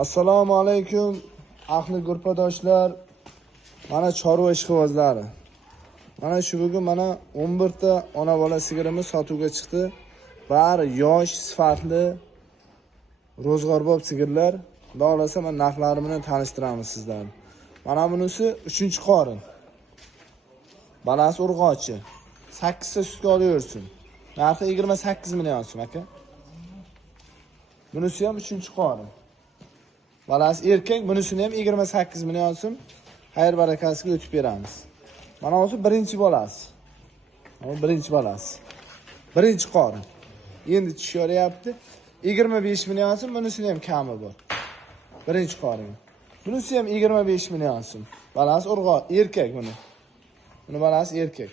Assalomu alaykum ahli gruppadoshlar. Mana chorva ishqibozlari. Mana shu bugun mana 11 ta ona bola sigirimiz sotuvga chiqdi. Bari yosh, sifatli, ro'zg'orbob sigirlar. Xudo xolasa men narxlari bilan tanishtiramiz sizlarni. Mana bunisi 3-qorin. Balasi urg'ochi. 8 ta sutga olaversin. Narxi 28 million so'm aka. Bunisi ham 3-qorin. Balasi erkak, bunisini ham 28 million so'm xayr barakasiga o'tib beramiz. Mana o'zi birinchi bolasi. Mana birinchi bolasi. Birinchi qorin. Endi tusharyapti. 25 million so'm, bunisini ham kami bor. Birinchi qorin. Bunisi ham 25 million so'm. Balasi urg'och, erkak buni. Buni balasi erkak.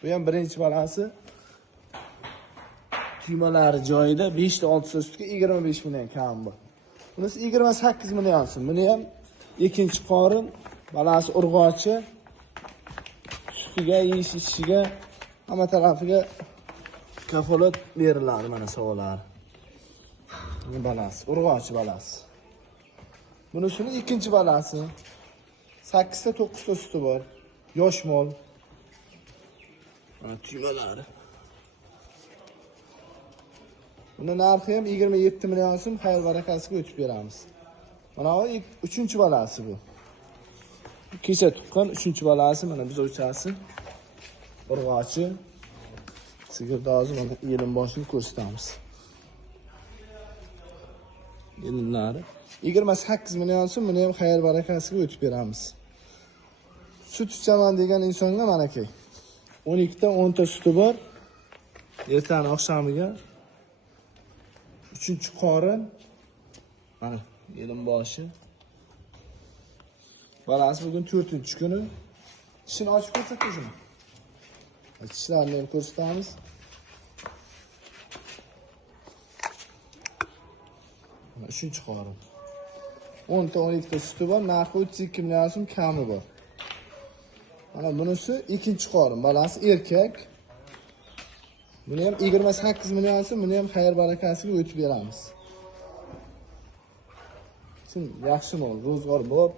Bu ham birinchi bolasi. Tuymalari joyida 5 ta 6 ta sutga 25 million kami bor. Bunisi 28 million so'm. Buni ham ikkinchi qorin, balasi urg'ochi. Sutiga, yeyishiga, hamma tarafiga kafolat beriladi mana savolar. Bu balasi, urg'ochi balasi. Bunisining ikkinchi balasi. 8 ta 9 ta suti bor. Yosh mol. Mana tuymalari. Buni narxi ham 27 million so'm xayr barakasiga o'tib beramiz. Mana bu 3-balasi bu. Kecha tuqqan 3-balasi mana biz o'chasi. Urg'ochi. Sigirdozi mana yelim boshini ko'rsatamiz. Yelimlari 28 million so'm, buni ham xayr barakasiga o'tib beramiz. Sut ichaman degan insonga mana aka. 12 ta 10 ta suti bor. Ertaga oqshamiga 3-qorin. Mana yelim boshi. Balasi bugun 4-kuni. Tishini ochib ko'rsatamiz shuni. Tishlarini ham ko'rsatamiz. Mana 3-qorin. 10 ta 12 ta suti bor, narxi 32 million so'm kami bor. Mana bunisi 2-qorin, balasi erkak. Buni ham 28 million so'm, buni ham xayr barakasiga o'tib beramiz. Sen yaxshi mol, ro'zg'or bor.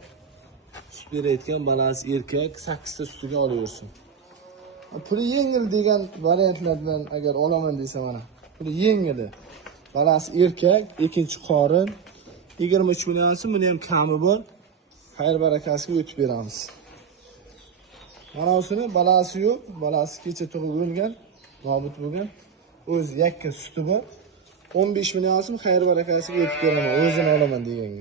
Sut berayotgan balasi erkak, 8 ta sutiga olaversin. Puli yengil degan variantlardan agar olaman desa mana. Puli yengili. Balasi erkak, 2-qorin, 23 million so'm, buni ham kami bor. Xayr barakasiga o'tib beramiz. Mana o'sini balasi yo'q, balasi kecha tug'ilgan. Nobud bo'lgan. O'zi yakka suti bor. 15 million so'm xayr barakasiga o'tib beraman. O'zini olaman deganga.